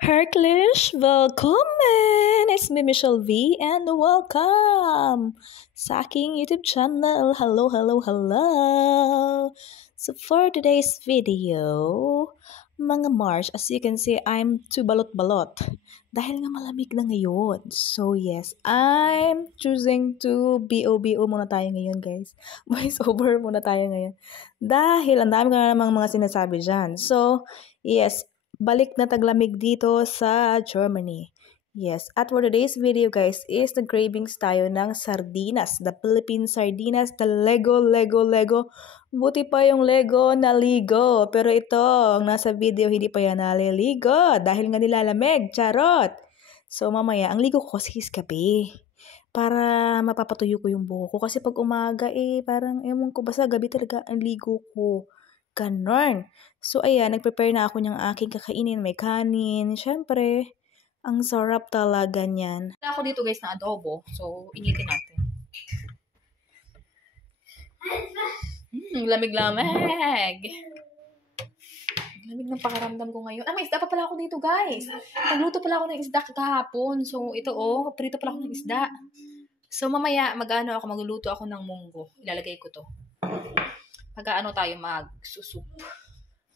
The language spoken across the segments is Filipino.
Hercules, welcome! It's me, Michelle V, and welcome sa aking YouTube channel. Hello, hello, hello! So for today's video, mga Mars, as you can see, I'm too balot-balot. Dahil nga malamig na ngayon. So yes, I'm choosing to BO muna tayo ngayon, guys. Voice over muna tayo ngayon. Dahil ang dami nga namang mga sinasabi dyan. So, yes, balik na taglamig dito sa Germany. Yes, at for today's video guys is the cravings tayo ng sardinas. The Philippine sardinas, the Lego. Buti pa yung Lego naligo. Pero ito, ang nasa video hindi pa yan naliligo. Dahil nga nilalamig. Charot! So mamaya, ang ligo ko kasi is gabi. Para mapapatuyo ko yung buhok ko. Kasi pag umaga parang ewan ko, basta gabi talaga ang ligo ko. Ganon. So ayan, nagprepare na ako ng aking kakainin. May kanin. Syempre, ang sarap talaga niyan. Wala ako dito guys na adobo. So, initin natin. Lamig-lamig. Lamig ng pakaramdam ko ngayon. May isda pa pala ako dito guys. Nagluto pala ako ng isda kahapon. So, ito prito pala ako ng isda. So, mamaya magluluto ako ng munggo. Ilalagay ko to. Tayo magsusup.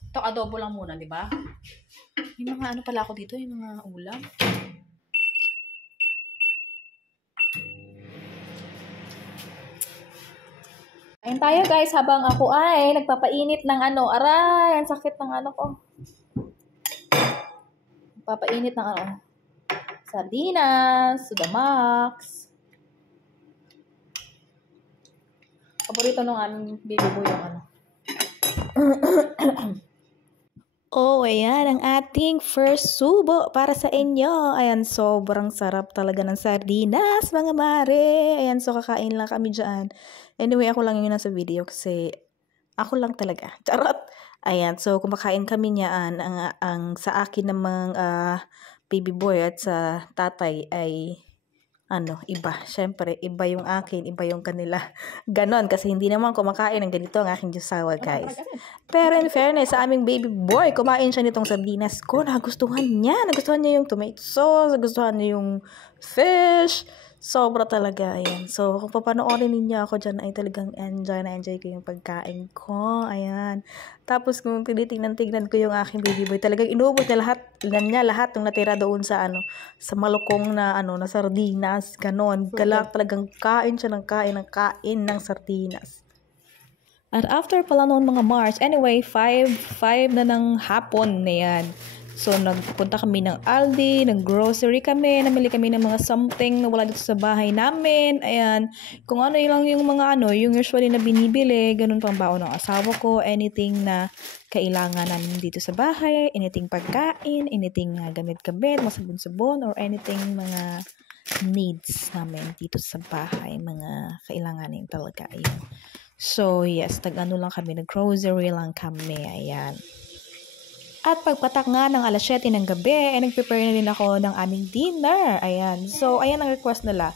Ito adobo lang muna, di ba? May mga pala ako dito, yung mga ulam. Ayun tayo guys, habang ako ay nagpapainit ng aray, ang sakit ng ko. Nagpapainit ng sardinas, to the max. Paborito nung aming baby boy yung ayan ang ating first subo para sa inyo. Ayan, sobrang sarap talaga ng sardinas, mga mare. Ayan, so kakain lang kami dyan. Anyway, ako lang yung nasa video kasi ako lang talaga. Charot! Ayan, so kumakain kami niyaan. Ang sa akin namang baby boy at sa tatay ay iba. Siyempre, iba yung akin, iba yung kanila. Ganon, kasi hindi naman kumakain ng ganito ang aking jusawa, guys. Pero in fairness, sa aming baby boy, kumain siya nitong sardinas ko. Nagustuhan niya. Nagustuhan niya yung tomato sauce, nagustuhan niya yung fish. Sobra talaga, ayan. So, kung papanoorin ninyo ako dyan, ay talagang enjoy ko yung pagkain ko. Ayan. Tapos, kung tinitingnan ko yung aking baby boy, talagang inubos niya lahat yung natira doon sa sa malukong na na sardinas, ganon. Talagang kain siya ng kain ng sardinas. At after pala noon mga Mars, anyway, 5 na ng hapon na yan. So, nagpunta kami ng Aldi, nag-grocery kami, namili kami ng mga something na wala dito sa bahay namin. Ayan, kung lang yung mga yung usually na binibili, ganun pang baon ng asawa ko, anything na kailangan namin dito sa bahay, anything pagkain, anything gamit-gamit, masabon-sabon, or anything mga needs namin dito sa bahay, mga kailanganin talaga. Ayan. So, yes, lang kami, nag-grocery lang kami, ayan. At pagpatak nga ng alas 7 ng gabi, nag-prepare na din ako ng aming dinner. Ayan. So, ayan ang request nila.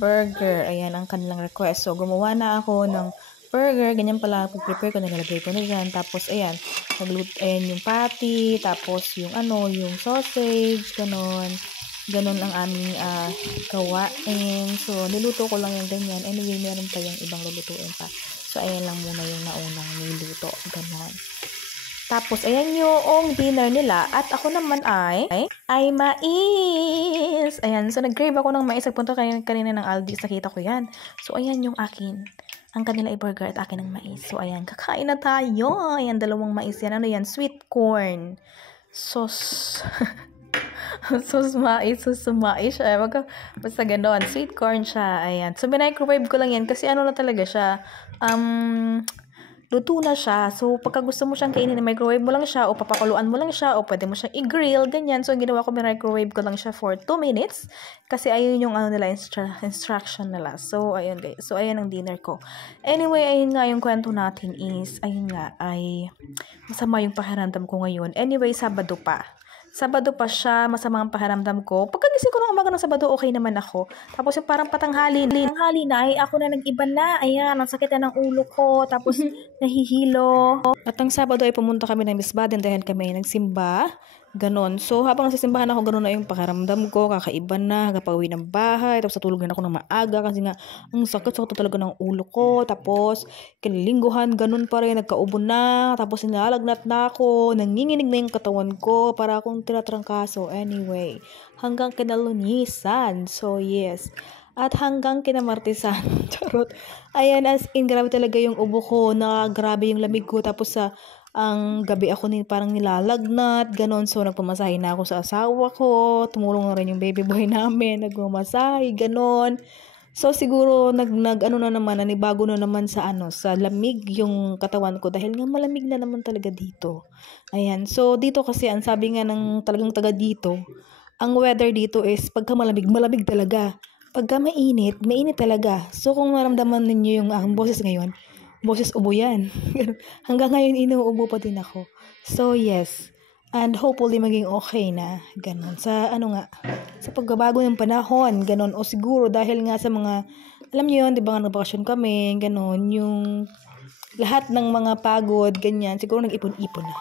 Burger. Ayan ang kanilang request. So, gumawa na ako ng burger. Ganyan pala pag-prepare ko. Nagalagay ko na dyan. Tapos, ayan. Ayan yung patty. Tapos, yung yung sausage. Ganon. Ganon ang aming gawain. So, niluto ko lang yung ganyan. Anyway, meron pa yung ibang lulutuin pa. So, ayan lang muna yung naunang niluto. Ganon. Tapos, ayan yung dinner nila. At ako naman ay mais. Ayan. So, nag-crave ako ng mais. Nagpunta kanina ng Aldi. Nakita ko yan. So, ayan yung akin. Ang kanila ay burger at akin ng mais. So, ayan. Kakain na tayo. Ayan, dalawang mais yan. Ano yan? Sweet corn. Sauce. Sauce mais. Basta gano'n. Sweet corn siya. Ayan. So, microwave ko lang yan. Kasi na talaga siya. Luto na siya. So, pagka gusto mo siyang kainin, microwave mo lang siya, o papakuluan mo lang siya, o pwede mo siyang i-grill, ganyan. So, ginawa ko, microwave ko lang siya for 2 minutes. Kasi ayun yung nila, instruction nila. So, ayun guys. So, ayun ang dinner ko. Anyway, ayun nga yung kwento natin is, ayun nga, ay masama yung pakiramdam ko ngayon. Anyway, Sabado pa siya, masama ang pakiramdam ko. Pagkagising ko ng umaga ng Sabado, okay naman ako. Tapos yung parang patanghali na, ay ako na nag-iba na. Ayan, ang sakit na ng ulo ko. Tapos nahihilo. At ang Sabado ay pumunta kami ng Miss Baden dahil kami nagsimba Ganon. So, habang nasa simbahan ako, ganon na yung pakiramdam ko, kakaiba na, kapag-uwi ng bahay, tapos natulog na ako ng maaga kasi nga, ang sakit-sakit talaga ng ulo ko, tapos, kinalingguhan, ganon pa rin, nagkaubo na, tapos nilalagnat na ako, nanginginig na yung katawan ko, para akong tinatrangkaso. Anyway, hanggang kinalunisan. So, yes. At hanggang kinamartisan. Charot. Ayan, as in, grabe talaga yung ubo ko, na grabe yung lamig ko, tapos ang gabi ako parang nilalagnat, ganon. So, nagpamasahe na ako sa asawa ko. Tumulong na rin yung baby boy namin. Nagmamasahe, ganon. So, siguro, ano na naman, nanibago na naman sa sa lamig yung katawan ko. Dahil nga malamig na naman talaga dito. Ayan. So, dito kasi, ang sabi nga ng talagang taga dito, ang weather dito is, pagka malamig, malamig talaga. Pagka mainit, mainit talaga. So, kung maramdaman ninyo yung aking boses ngayon, boses ubo yan. Hanggang ngayon, inuubo pa din ako. So, yes. And hopefully, maging okay na. Ganon. Sa, sa pagbabago ng panahon. Ganon. O siguro, dahil nga sa mga, alam niyo yun, di ba nga nagbakasyon kami, ganon. Yung lahat ng mga pagod, ganyan. Siguro nag-ipon-ipon na.